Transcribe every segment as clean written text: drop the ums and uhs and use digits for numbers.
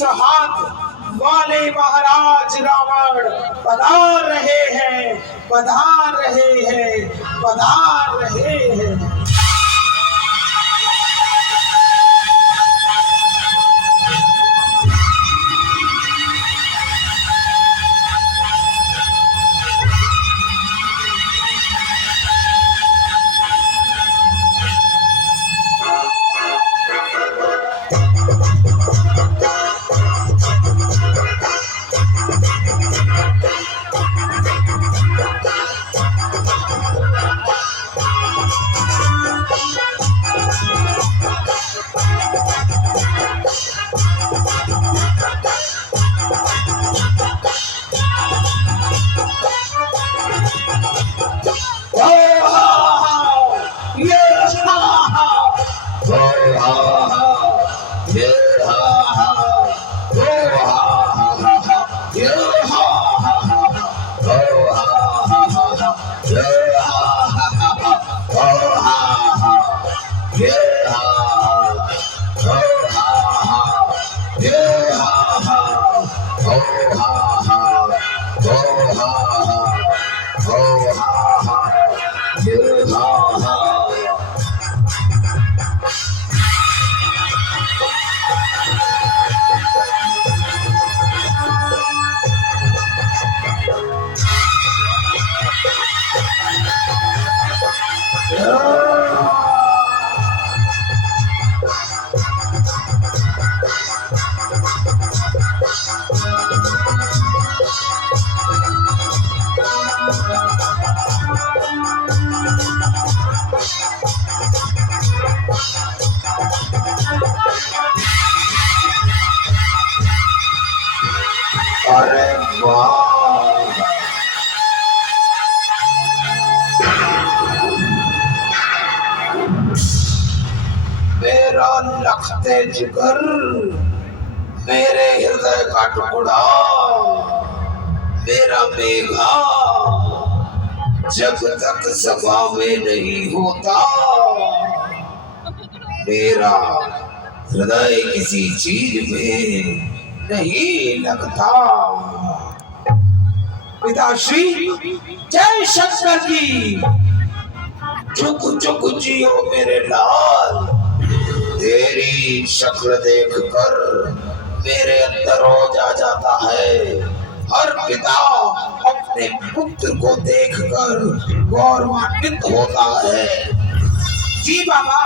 20 हाथ वाले महाराज रावण पधार रहे हैं, पधार रहे हैं, पधार रहे हैं। अरे वाह, मेरा लखते जिगर, मेरे हृदय का टुकड़ा, मेरा मेघा जब तक सभा में नहीं होता मेरा हृदय किसी चीज में नहीं लगता। पिताश्री जय शंकर की, चुक चुक जियो मेरे लाल, तेरी शक्ल देखकर मेरे अंदर रोज आ जाता है। हर पिता अपने पुत्र को देखकर गौरवान्वित होता है। जी बाबा,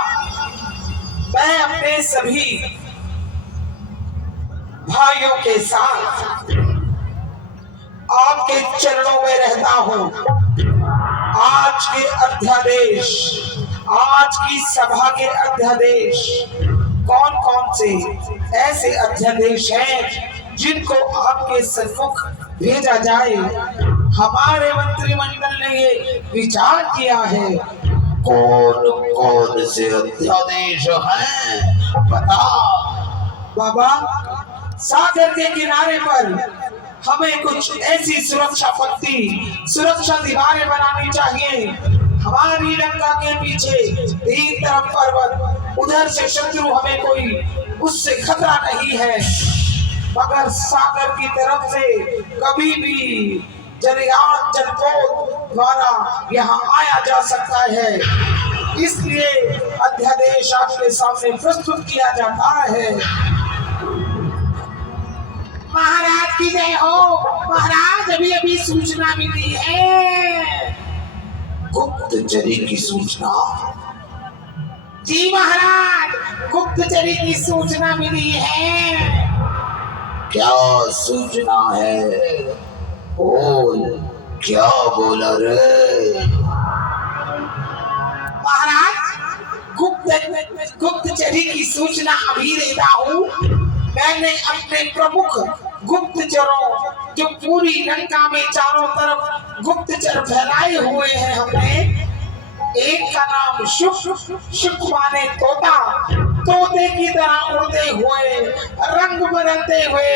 मैं अपने सभी भाइयों के साथ आपके चरणों में रहता हूँ। आज के अध्यादेश, आज की सभा के अध्यादेश कौन कौन से ऐसे अध्यादेश हैं जिनको आपके सन्मुख भेजा जाए? हमारे मंत्रिमंडल ने ये विचार किया है। कौन कौन से अध्यादेश हैं बता। बाबा, सागर के किनारे पर हमें कुछ ऐसी सुरक्षा पट्टी, सुरक्षा दीवारें बनानी चाहिए। हमारी लंका के पीछे 3 तरफ पर्वत, उधर से शत्रु, हमें कोई उससे खतरा नहीं है, मगर सागर की तरफ से कभी भी जरियान जनपद द्वारा यहाँ आया जा सकता है। इसलिए अध्यादेश आपके सामने प्रस्तुत किया जाता है। महाराज की जय हो। महाराज, अभी अभी सूचना मिली है। गुप्तचरी की सूचना? जी महाराज, गुप्तचरी की सूचना मिली है। क्या सूचना है? बोल, क्या बोला रे? महाराज, गुप्तचरी की सूचना अभी देता हूँ। मैंने अपने प्रमुख गुप्तचरों, जो पूरी लंका में चारों तरफ गुप्तचर फैलाए हुए हैं हमने, एक का नाम शुक, शुक माने तोता, तोते की तरह उड़ते हुए, रंग बदलते हुए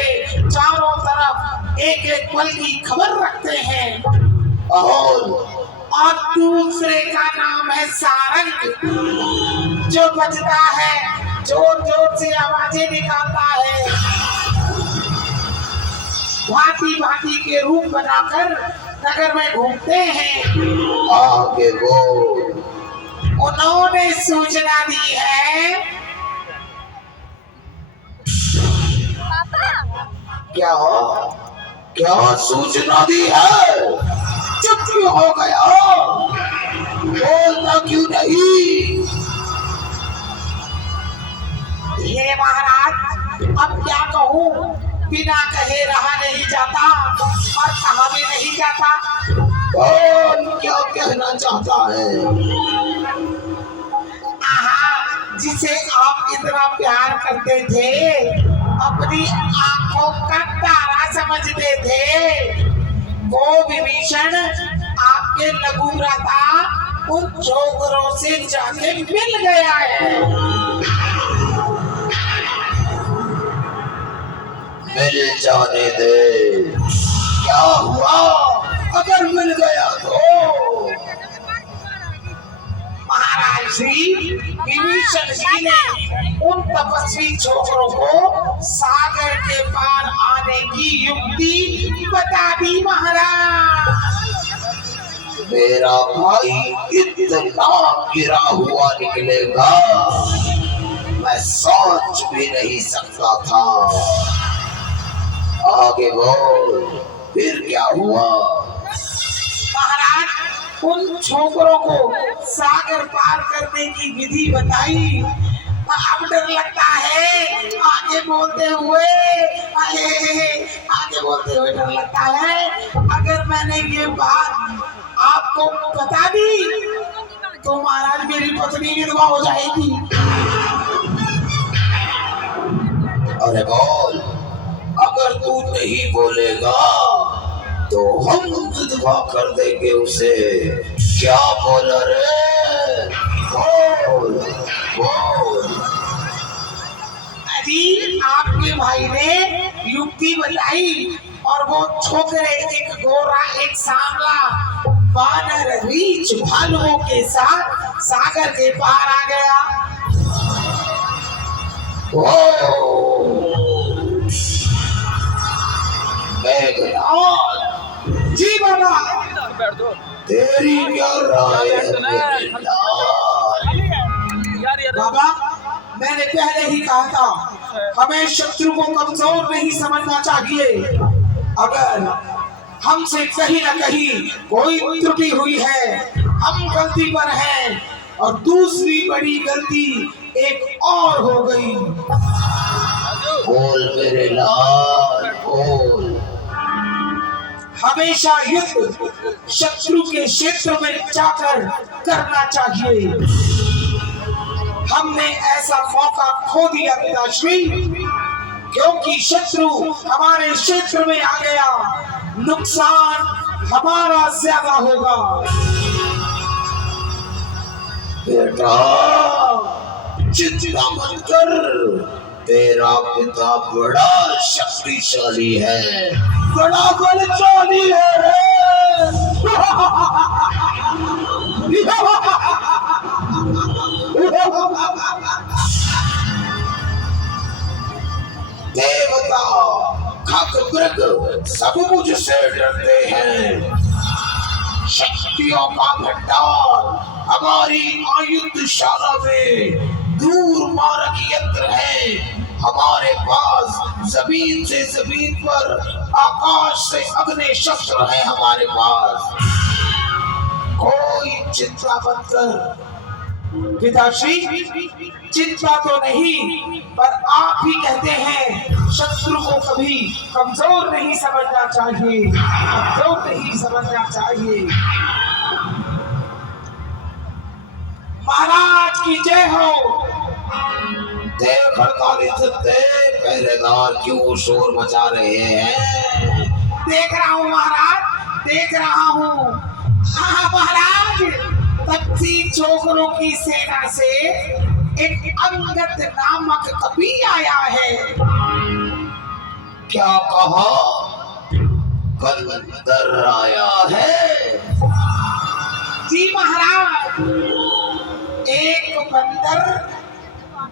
चारों तरफ एक एक पल की खबर रखते हैं। और दूसरे का नाम है सारंग, जो बजता है, जोर जोर से आवाजें निकालता है। भांति भांति के रूप बनाकर नगर में घूमते हैं। आगे बोल। उन्होंने सूचना दी है। क्या क्या सूचना दी है? चुप क्यों हो गया? बोलना क्यों नहीं? हे महाराज, अब क्या कहूँ, बिना कहे रहा नहीं जाता और कहा भी नहीं जाता। कौन क्या कहना चाहता है? आहा, जिसे आप इतना प्यार करते थे, अपनी आंखों का तारा समझते थे, वो विभीषण आपके लघु भ्राता उन छोकरों से जाके मिल गया है। मिल जाने दे। क्या हुआ अगर मिल गया तो? महाराज जी, विभीषण जी ने उन तपस्वी छोकरों को सागर के पार आने की युक्ति बता दी। महाराज, मेरा भाई इतना गिरा हुआ निकलेगा, मैं सोच भी नहीं सकता था। आगे बोल, फिर क्या हुआ? महाराज, उन छोकरों को सागर पार करने की विधि बताई। अब डर लगता है आगे बोलते हुए, आगे बोलते हुए डर लगता है। अगर मैंने ये बात आपको बता दी तो महाराज मेरी पत्नी विधवा हो जाएगी। अरे बोल, अगर तू नहीं बोलेगा तो हम विधवा कर देंगे उसे। क्या बोल रे? बोल बोल। अजी, आपके भाई ने युक्ति बताई और वो छोकरे, एक गोरा एक सांवला वानर रीछ भालुओं के साथ सागर के पार आ गया। जी बाबा, तेरी क्या राय है? बाबा, मैंने पहले ही कहा था, हमें शत्रु को कमजोर नहीं समझना चाहिए। अगर हमसे कहीं न कहीं कोई त्रुटि हुई है, हम गलती पर हैं, और दूसरी बड़ी गलती एक और हो गई। बोल मेरे लाल, बोल। हमेशा युद्ध शत्रु के क्षेत्र में जाकर करना चाहिए। हमने ऐसा मौका खो दिया पिताश्री, क्योंकि शत्रु हमारे क्षेत्र में आ गया, नुकसान हमारा ज्यादा होगा। बेटा चिंता मत कर, तेरा पिता बड़ा शक्तिशाली है, बड़ा बलशाली है रे। देवता खगमृग सब मुझसे डरते हैं। शक्तियों का भंडार हमारी आयुधशाला में, दूर मारक यंत्र है हमारे पास, जमीन से जमीन पर, आकाश से अग्नि शस्त्र है हमारे पास। कोई चिंता मत कर पिताश्री, चिंता तो नहीं, पर आप ही कहते हैं शत्रु को कभी कमजोर नहीं समझना चाहिए, कमजोर नहीं समझना चाहिए। महाराज की जय हो। देव पहरेदार क्यों शोर मचा रहे हैं? देख रहा हूँ महाराज, देख रहा हूँ। हाँ महाराज, तपसी छोकरों की सेना से एक अंगद नामक कवि आया है। क्या कहा? बंदर आया है? जी महाराज, एक बंदर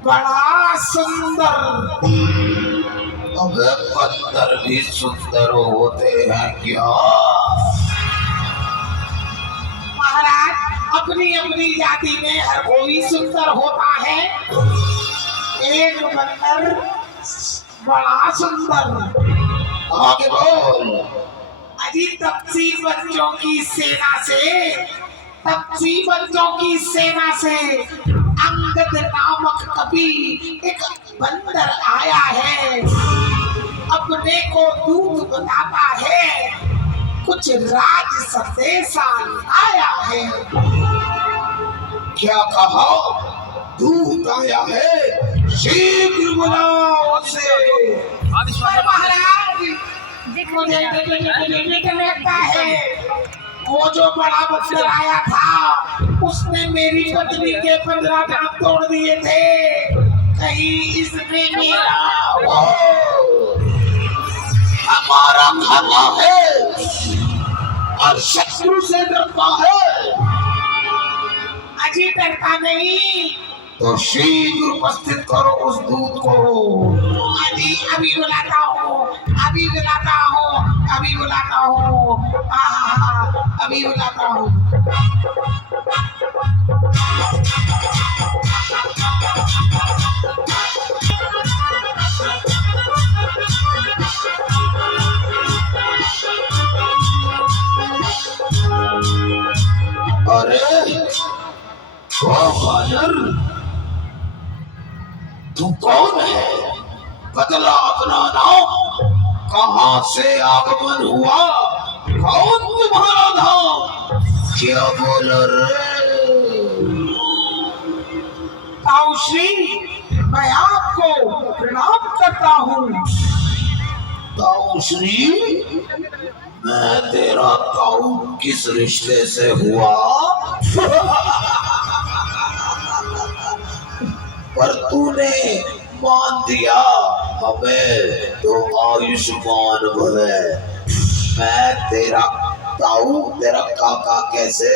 बड़ा सुंदर अबे बंदर भी सुंदर होते हैं क्या? महाराज अपनी अपनी जाति में हर कोई सुंदर होता है। एक बंदर बड़ा सुंदर। आगे बोल। अजी तपसी बच्चों की सेना से, तपसी बच्चों की सेना से अंगद नामक कवि एक बंदर आया है। अपने को दूत बताता है, कुछ राज संदेशा आया है। क्या कहा? दूत आया है, शीघ्र बुलाओ उसे। महाराज मुझे लगता है वो जो बड़ा बंदर आया था उसने मेरी पत्नी के 15 दांत तोड़ दिए थे। कहीं इसने मेरा हमारा खाना है और शत्रु से डरता है। अजी डरता नहीं तो शीघ्र उपस्थित करो उस दूत को। अभी अभी बुलाता हूँ, अभी बुलाता हूँ, अभी बुलाता हूँ, अभी बुलाता हूँ। अरे वाह बानर, तू कौन है? बदला अपना नाम, कहां से आगमन हुआ, कौन तुम्हारा नाम? क्या बोल रे? ताऊ श्री, मैं आपको प्रणाम करता हूँ। ताऊ श्री, मैं तेरा ताऊ किस रिश्ते से हुआ? पर तूने मान दिया हमें तो आयुष्मान भवे। मैं तेरा ताऊ, तेरा काका कैसे?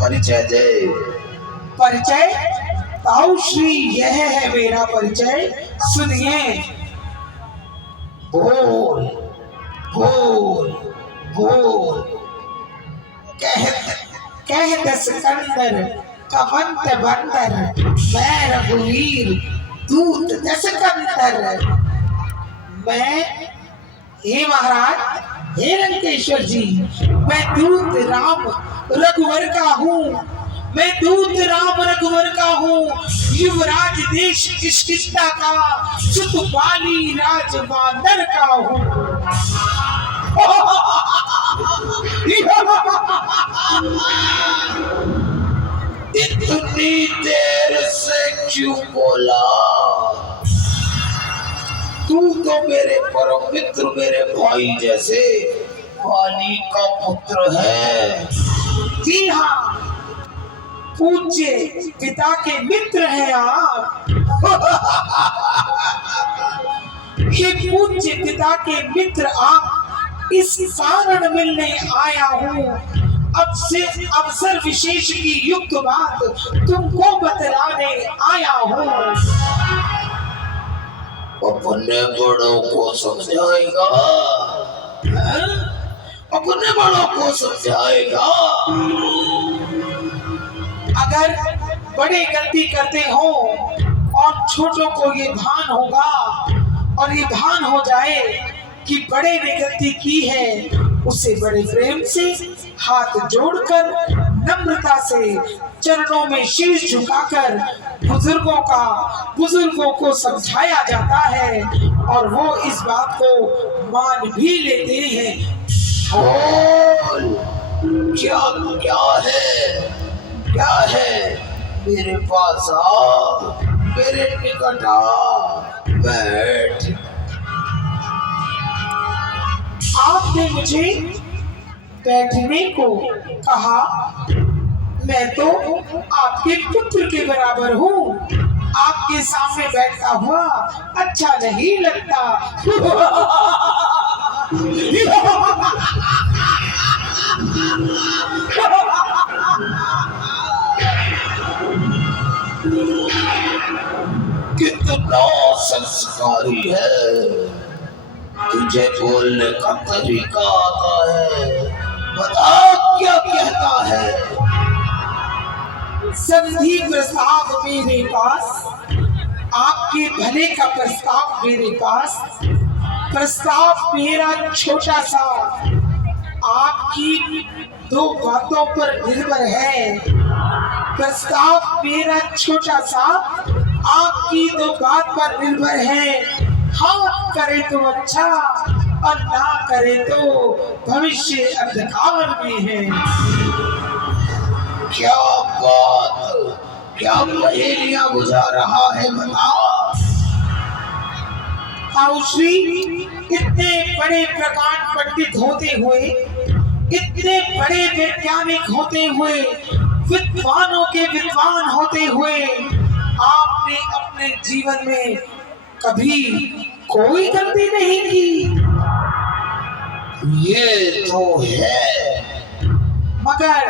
परिचय दे। परिचय? ताऊ श्री, यह है मेरा परिचय, सुनिए। बोल बोल बोल। कह दशकंदर कवंत बंदर, मैं रघुवीर दूत दशकंदर। मैं, हे महाराज, हे लंकेश्वर जी, मैं दूत राम रघुवर का हूँ। मैं दूत राम रघुवर का हूँ, युवराज देश किष्किंधा का, सुतपाली राज बांदर का हूँ। इतनी देर से क्यों बोला? तू तो मेरे परम मित्र, मेरे भाई जैसे वाली का पुत्र है। जी हाँ, पूज्य पिता के मित्र हैं आप। ये पूज्य पिता के मित्र आप, इस कारण मिलने आया हूँ। अब से अवसर विशेष की युक्त बात तुमको बतलाने आया हूँ। अपने बड़ों को समझाएगा, अपने बड़ों को समझाएगा। अगर बड़े गलती करते हो और छोटों को ये भान होगा और ये भान हो जाए कि बड़े ने गलती की है, उसे बड़े प्रेम से हाथ जोड़कर नम्रता से चरणों में शीश झुकाकर बुजुर्गों को समझाया जाता है और वो इस बात को मान भी लेते हैं। बोल, क्या क्या है, क्या है? मेरे पास आ, मेरे निकट आ, बैठ। आपने मुझे बैठने को कहा, मैं तो आपके पुत्र के बराबर हूँ, आपके सामने बैठा हुआ अच्छा नहीं लगता। कितना संस्कारी है, तुझे बोलने का तरीका आता है, बता क्या कहता है। संधि प्रस्ताव मेरे पास, आपके भले का प्रस्ताव मेरे पास। प्रस्ताव मेरा छोटा सा आपकी दो बातों पर निर्भर है। प्रस्ताव मेरा छोटा सा आपकी दो बात पर निर्भर है। हाँ करे तो अच्छा और ना करे तो भविष्य अंधकार में है। क्या बात, क्या पहेलियां बुझा रहा है, बताओ। श्री इतने बड़े प्रकांड पंडित होते हुए, इतने बड़े वैज्ञानिक होते हुए, विद्वानों के विद्वान होते हुए, आपने अपने जीवन में कभी कोई गलती नहीं की। ये तो है, मगर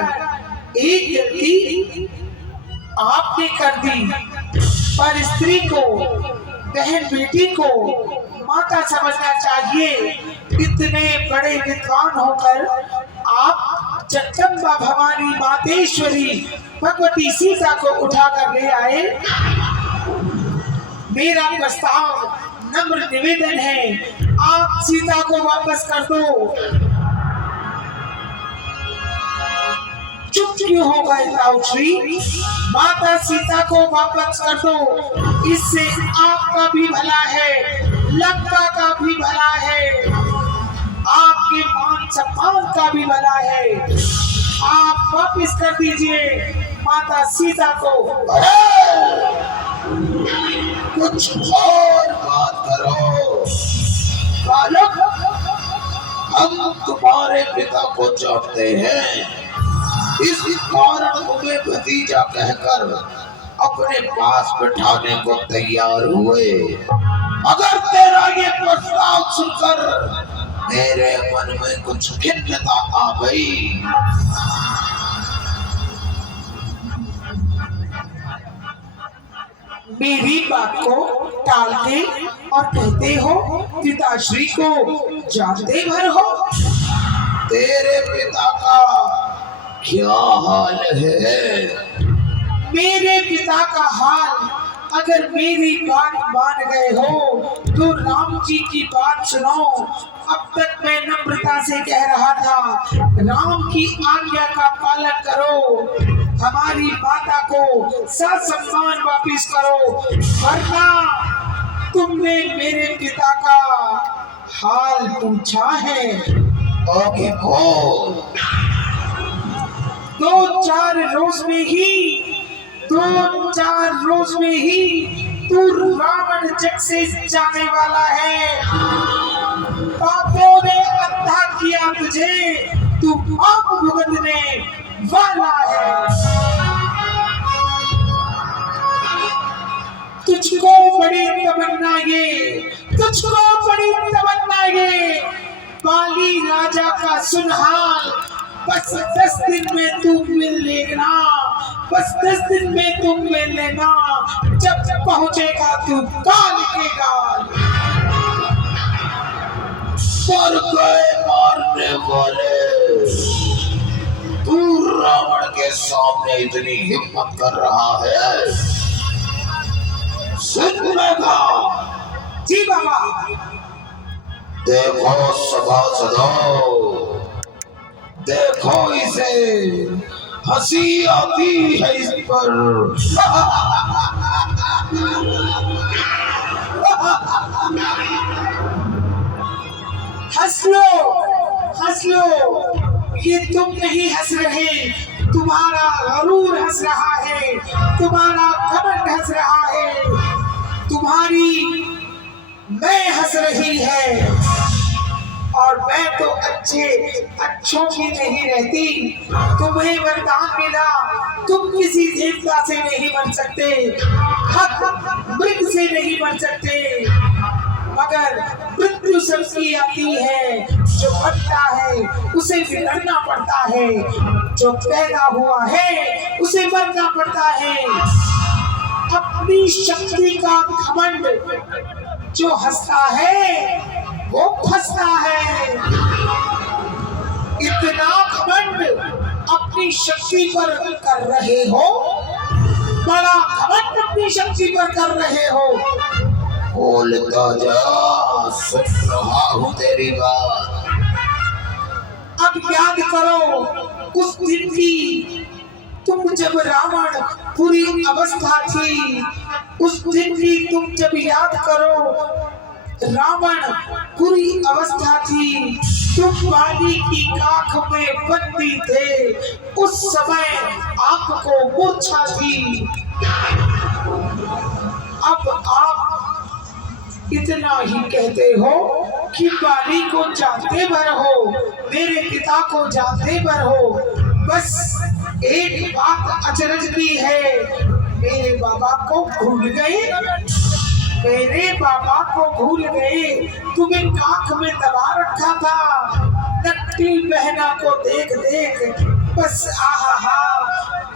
एक गलती आपने कर दी। पर स्त्री को, बहन बेटी को माता समझना चाहिए। इतने बड़े विद्वान होकर आप जगदम्बा भवानी मातेश्वरी भगवती सीता को उठा कर ले आए। मेरा प्रस्ताव नम्र निवेदन है, आप सीता को वापस कर दो। चुप क्यों हो गए ताऊश्री? माता सीता को वापस कर दो। इससे आपका भी भला है, लंका का भी भला है, आपके मान सम्मान का भी भला है। आप वापस कर दीजिए माता सीता को। कुछ और बात करो। बालक, हम तुम्हारे पिता को जानते हैं, इस कारण तुम्हें भतीजा कहकर अपने पास बैठाने को तैयार हुए। अगर तेरा ये प्रस्ताव सुनकर मेरे मन में कुछ खिन्नता आ गई, मेरी बात को टालते और कहते हो पिताश्री को जानते भर हो। तेरे पिता का क्या हाल है? मेरे पिता का हाल, अगर मेरी बात मान गए हो तो राम जी की बात सुनो। अब तक मैं नम्रता से कह रहा था, राम की आज्ञा का पालन करो, हमारी माता को ससम्मान वापिस करो, वरना तुमने मेरे पिता का हाल पूछा है। ओके बोल। 2-4 रोज में ही तू रावण जग से जाने वाला है। पापों ने अंधा किया तुझे, तू पाप भुगतने वाला है। तुझको बड़ी तमन्ना ये बाली राजा का सुनहाल। बस 10 दिन में तू मिल लेना, बस 10 दिन में तू मिल लेना। जब पहुंचेगा तू काल के काल। मर गए मारने वाले, तू रावण के सामने इतनी हिम्मत कर रहा है? सुनेगा? जी बाबा। देखो सभासदों, देखो इसे, हंसी आती है इस पर। हंस लो, ये तुम नहीं हंस रहे, तुम्हारा गरूर हंस रहा है, तुम्हारा घमंड हंस रहा है, तुम्हारी मैं हंस रही है। और मैं तो अच्छों की नहीं रहती। तुम्हें वरदान मिला, तुम किसी देवता से नहीं बन सकते, मृग से नहीं बन सकते, मगर मृत्यु सबकी आती है। जो बनता है उसे बिगड़ना पड़ता है, जो पैदा हुआ है उसे मरना पड़ता है। अपनी शक्ति का घमंड जो हंसता है वो फंसता है। इतना घमंड अपनी शक्ति पर कर रहे हो, बड़ा घमंड अपनी शक्ति पर कर रहे हो। बोलता जा, सुन रहा हूँ तेरी बात। अब याद करो उस दिन की, तुम जब रावण पूरी अवस्था थी, उस दिन की तुम जब याद करो, रावण पूरी अवस्था थी, तुम बाली की काख में बंदी थे, उस समय आपको मूर्छा थी। अब आप इतना ही कहते हो कि बाली को जानते भर हो, मेरे पिता को जानते भर हो। बस एक बात अचरज की है, मेरे बाबा को भूल गए, मेरे बाबा को भूल गए। तुम्हें काख में दबा रखा था, नट्टी बहना को देख देख बस आहा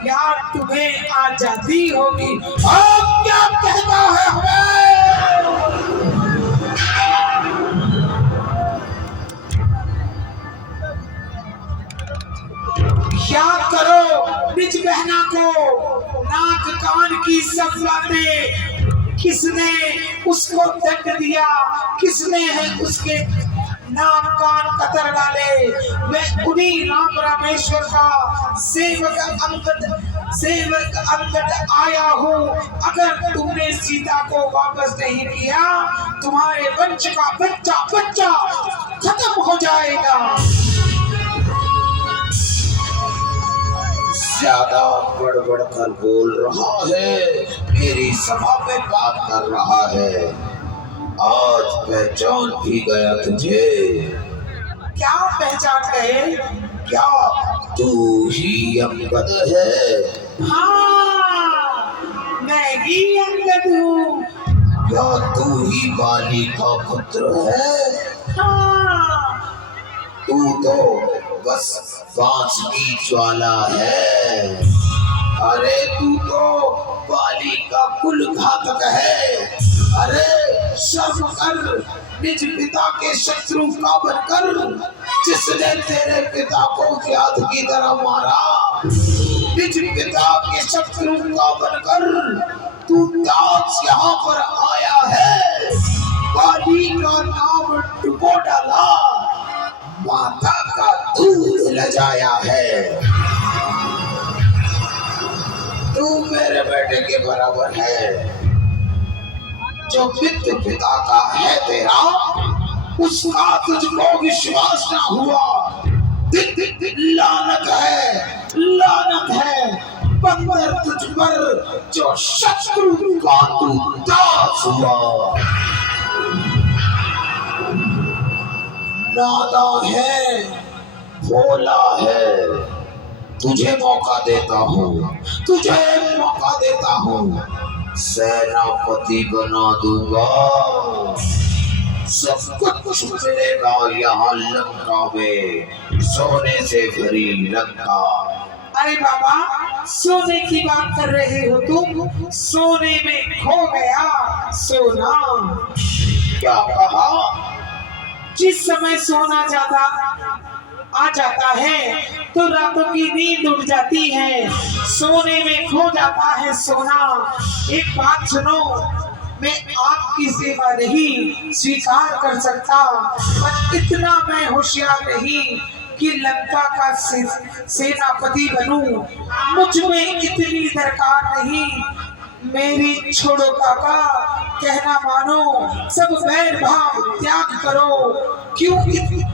यार तुम्हें आजादी होगी। अब क्या कहता है हमें? याद करो निज बहना को, नाक कान की सब बातें, किसने उसको दंड दिया, किसने है उसके नाक कान कतर डाले। मैं उन्हीं राम रामेश्वर का सेवक अंगद आया हूँ। अगर तुमने सीता को वापस नहीं किया, तुम्हारे वंश का बच्चा बच्चा खत्म हो जाएगा। ज्यादा बड़बड़ कर बोल रहा है, मेरी सभा में बात कर रहा है। आज पहचान भी गया तुझे। क्या पहचान गए? क्या तू ही अंगद है? हाँ, मैं ही अंगद हूँ। क्या तू ही बाली का पुत्र है? हाँ। तू तो बस बांस की ज्वाला है। अरे तू तो बाली का कुल घातक है। अरे शर्म कर, निज पिता के शत्रु का बनकर, जिसने तेरे पिता को व्याध की तरह मारा, निज पिता के शत्रु का बनकर तू दास यहाँ पर आया है। बाली का नाम डुबो डाला, माता का दूध लजाया है। तू मेरे बेटे के बराबर है। जो पितृ पिता का है तेरा, उसका तुझको विश्वास ना हुआ। लानत है, लानत है बंदर तुझ पर, जो शत्रु का तू दास हुआ। नादान है, भोला है। तुझे मौका देता हूँ, तुझे मौका देता हूँ, सेनापति बना दूंगा। सब कुछ मिलेगा यहाँ लंका में, सोने से भरी लंका। अरे बाबा, सोने की बात कर रहे हो तुम? सोने में खो गया सोना। क्या कहा? जिस समय सोना ज्यादा आ जाता है तो रातों की नींद उड़ जाती है, सोने में खो जाता है सोना। एक बात सुनो, मैं आपकी सेवा नहीं स्वीकार कर सकता, पर इतना मैं होशियार नहीं कि लंका का सेनापति बनूं। मुझ में इतनी दरकार नहीं। मेरी छोड़ो काका, कहना मानो, सब बैर भाव त्याग करो। क्यों इतनी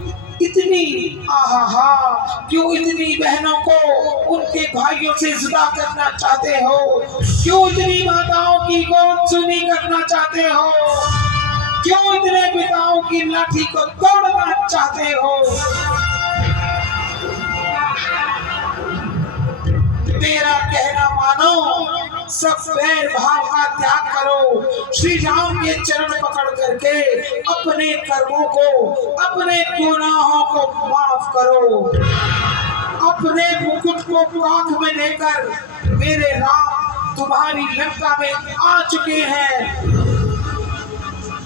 क्यों इतनी बहनों को उनके भाइयों से जुदा करना चाहते हो? क्यों इतनी माताओं की गोद सुनी करना चाहते हो? क्यों इतने पिताओं की लाठी को तोड़ना चाहते हो? मेरा कहना मानो, सब बैर भाव का त्याग करो। श्री राम के चरण पकड़ करके अपने कर्मों को, अपने गुनाहों को माफ करो। अपने मुकुट को कांध में लेकर मेरे राम तुम्हारी लंका में आ चुके हैं।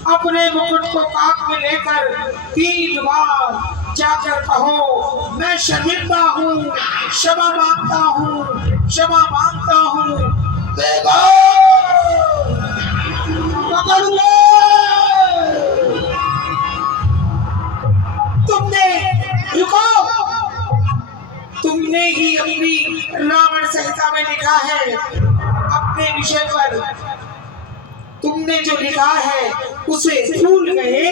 अपने मुकुट को काख में लेकर 3 बार जाकर कहो, मैं शर्मिंदा हूँ, क्षमा मांगता हूँ, क्षमा मांगता हूँ। देखो पकड़ लो। रुको, तुमने ही अपनी रावण संहिता में लिखा है, अपने विषय पर तुमने जो लिखा है उसे भूल गए।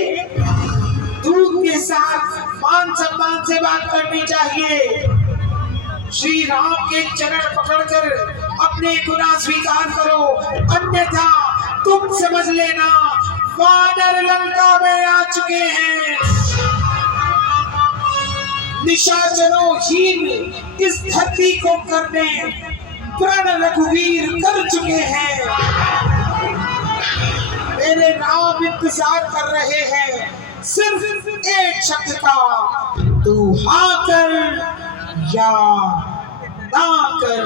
दूध के साथ मान सम्मान से बात करनी चाहिए। श्री राम के चरण पकड़कर अपने गुनाह स्वीकार करो, अन्यथा तुम समझ लेना वानर लंका में आ चुके हैं। निशाचरों हीन इस धरती को करने प्रण रघुवीर कर चुके हैं। मेरे राम इंतजार कर रहे हैं सिर्फ एक शब्द का, तू हाँ कर या ना कर।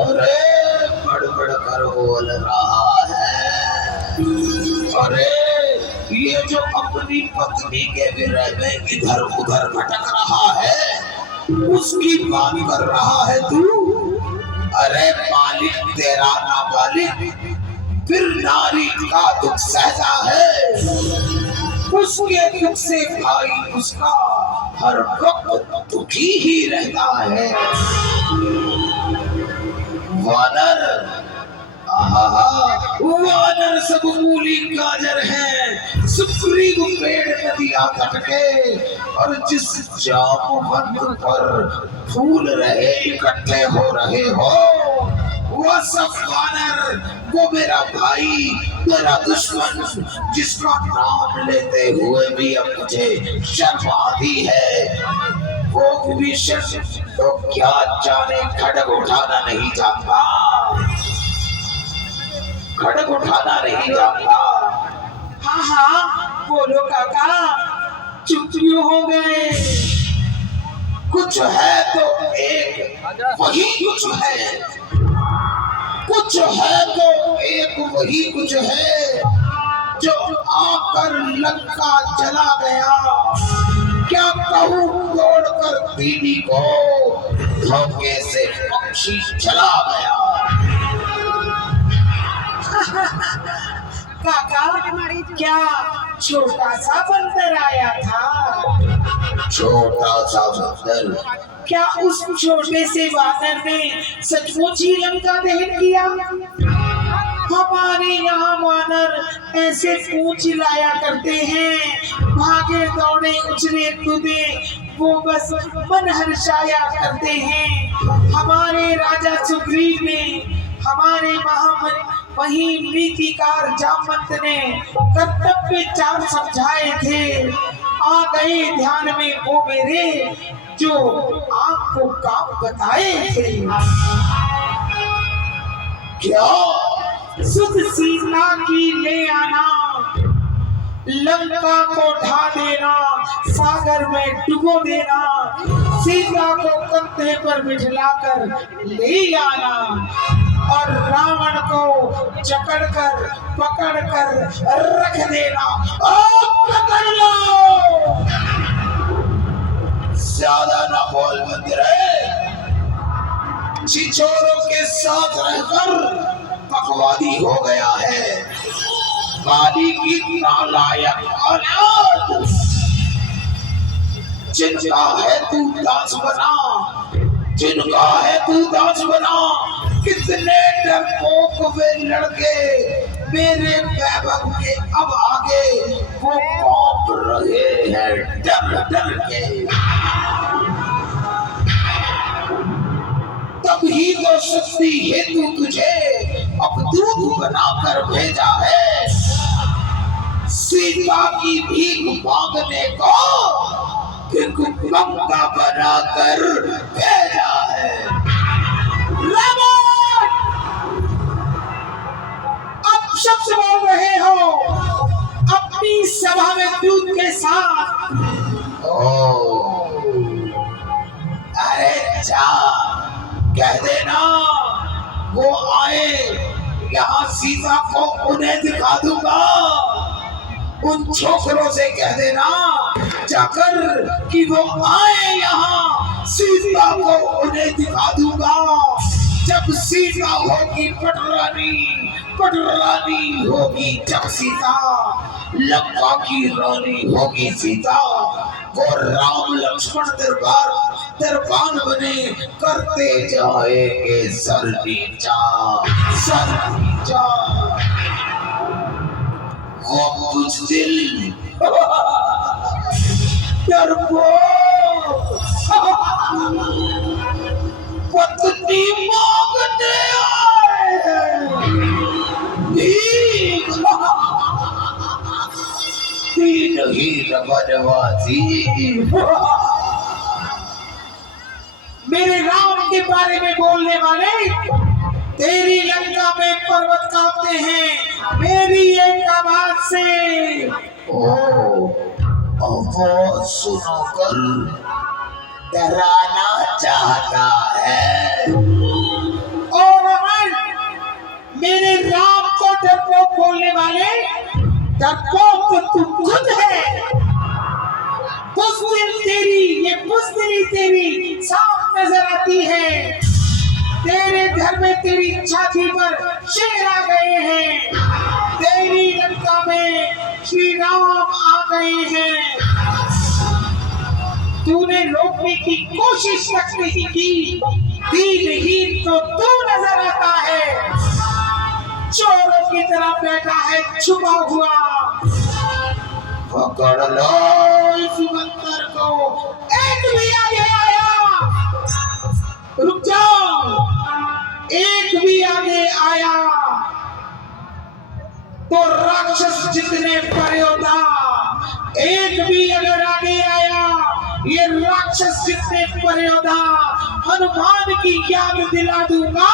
अरे बड़बड़ कर बोल रहा है। अरे ये जो अपनी पत्नी के विरह में इधर उधर भटक रहा है, उसकी बात कर रहा है तू। अरे मालिक तेरा नाबालिग फिर नारी का दुख सहता है, उसके दुख से भाई उसका हर वक्त दुखी ही रहता है। वानर वानर सब मूली गाजर है, सुप्रीम पेड़ नदियां तट के, और जिस जामवंत पर फूल रहे इकट्ठे हो रहे हो, वो सब वानर, वो मेरा भाई, मेरा दुश्मन, जिसका नाम लेते हुए भी अब मुझे शर्म आती है, वो विभीषण तो क्या जाने खड्ग उठाना नहीं जानता, खड्ग उठाना नहीं जानता। हाँ हाँ बोलो काका, चुप क्यों हो गए? कुछ है तो एक वही कुछ है, कुछ है तो एक वही कुछ है, जो आकर लंका चला गया। क्या कहूँ तोड़कर दीदी को, धोखे से पक्षी चला गया। काका क्या छोटा सा बंदर आया था? छोटा सा बंदर? क्या उस छोटे से वानर ने सचमुच ही लंका दहन किया? हमारे यहाँ वानर ऐसे पूंछ लाया करते हैं, भागे दौड़े उछले कूदे, वो बस मन हर्षाया करते हैं। हमारे राजा सुग्रीव ने, हमारे वही नीतिकार जामवंत ने कर्तव्य 4 समझाए थे, आ गए ध्यान में वो मेरे, जो आपको काम बताए थे। क्या? सुध सीता की ले आना, लंका को ढा देना, सागर में डुबो देना, सीता को कंधे पर बिठलाकर ले आना, और रावण को जकड़कर पकड़कर रख देना। पकड़ लो। ज्यादा ना बोल मंदिरे, छिछोरों के साथ रहकर पकवादी हो गया है। बाली की नालायक औलाद, जिनका है तू दास बना, जिनका है तू दास बना। कितने डरपोक वे लड़के मेरे वैभव के अब आगे वो कांप रहे हैं डर डर के। तभी तो शक्ति हेतु तुझे अब दूत बनाकर भेजा है, सीता की भीख मांगने को भिखमंगा बनाकर भेजा है। अब शब्द बोल रहे हो अपनी सभा में दूत के साथ। अरे जा कह देना यहाँ सीता को उन्हें दिखा दूंगा। उन छोकरों से कह देना जाकर कि वो आए यहाँ, सीता को उन्हें दिखा दूंगा। जब सीता होगी पटरानी, पटरानी होगी जब सीता, लंका की रानी होगी सीता। वो राम लक्ष्मण दरबार दरबान बने करते जाएंगे सर नीचा, सर नीचा। वो कुछ दिल डरपोक पत्नी मांगने आए भीख, दीनहीन वनवासी। मेरे राम के बारे में बोलने वाले, तेरी लंका में पर्वत कांपते हैं मेरी एक आवाज से। आवाज सुनकर डराना चाहता है। और अमर, मेरे राम को डरपोक बोलने वाले, डरपोक तो तू खुद है। बुज़दिल तेरी, ये बुज़दिली तेरी साफ नजर आती है। तेरे घर में तेरी छाती पर शेर आ गए हैं, तेरी लंका में श्री राम आ गए हैं। तूने रोकने की कोशिश तक नहीं की, दीनहीन तो तू नजर आता है। चोरों की तरह बैठा है छुपा हुआ। पकड़ लो इस मंत्र को। एक भी आगे आया, रुक जाओ। एक भी आगे आया तो राक्षस जितने पर्योदा, एक भी अगर आगे आया ये राक्षस जितने पर्योदा, हनुमान की याद दिला दूंगा।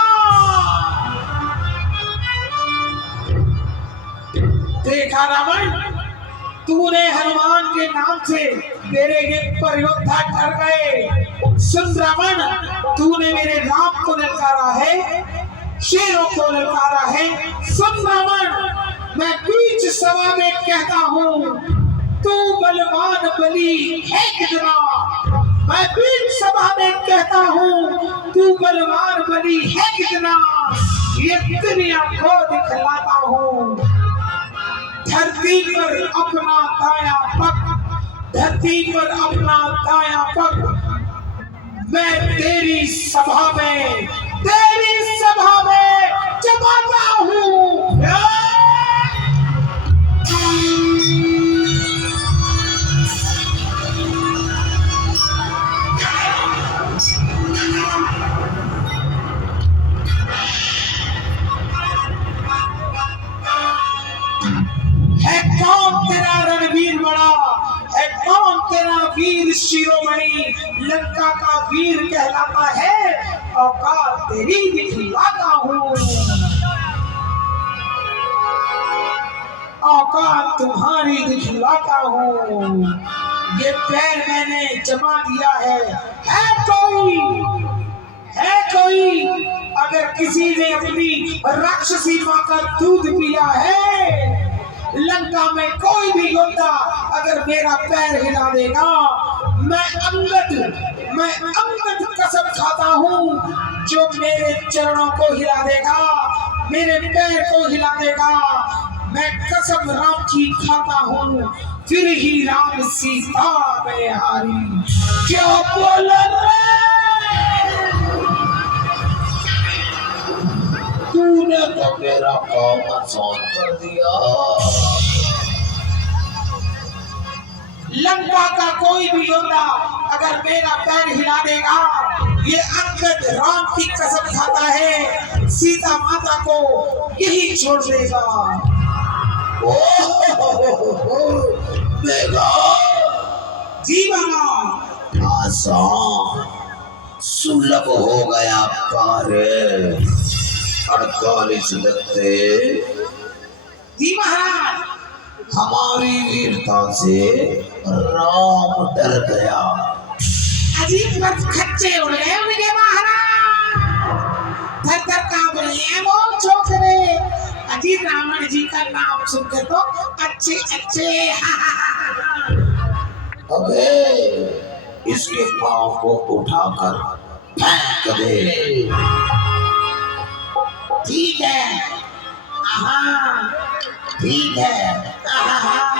देखा रावण, तूने हनुमान के नाम से तेरे ये पर्योधा डर गए। सुन रावण, तूने मेरे राम को ललकारा है, शेरों को ललकारा है। सुन रावण, मैं बीच सभा में कहता हूँ, तू बलवान बली है कितना। मैं बीच सभा में कहता हूँ, तू बलवान बली है कितना। ये दुनिया को दिखलाता हूँ। धरती पर अपना दाया पग, धरती पर अपना दाया पग मैं तेरी सभा में, तेरी सभा में जमाता हूँ। है कौन तेरा रणवीर बड़ा, है कौन तेरा वीर शिरोमणि, लंका का वीर कहलाता है। औकात तेरी दिखलाता हूँ, औकात तुम्हारी दिखलाता हूँ। ये पैर मैंने जमा दिया है कोई, है कोई। अगर किसी ने अपनी राक्षसी माँ का दूध पिया है, लंका में कोई भी योद्धा अगर मेरा पैर हिला देगा, मैं अंगद कसम खाता हूँ, जो मेरे चरणों को हिला देगा, मेरे पैर को हिला देगा, मैं कसम राम की खाता हूँ। फिर ही राम सीता गए हारी। क्या बोला तूने तो मेरा काम आसान कर दिया। लंका का कोई भी योद्धा अगर मेरा पैर हिला देगा, ये अंगद राम की कसम खाता है, सीता माता को यही छोड़ देगा। मेघा जी मामा, आसान सुलभ हो गया कार्य। 48 लगते जी महाराज, हमारी वीरता से राम डर गया। अजीब बस खच्चे उड़ गए मेरे महाराज। थर थर कांप रहे हैं वो छोकरे। अजी रावण जी का नाम सुनते तो अच्छे अच्छे अबे इसके पाँव को उठाकर फेंक दे। ठीक है। हाँ ठीक है। हाँ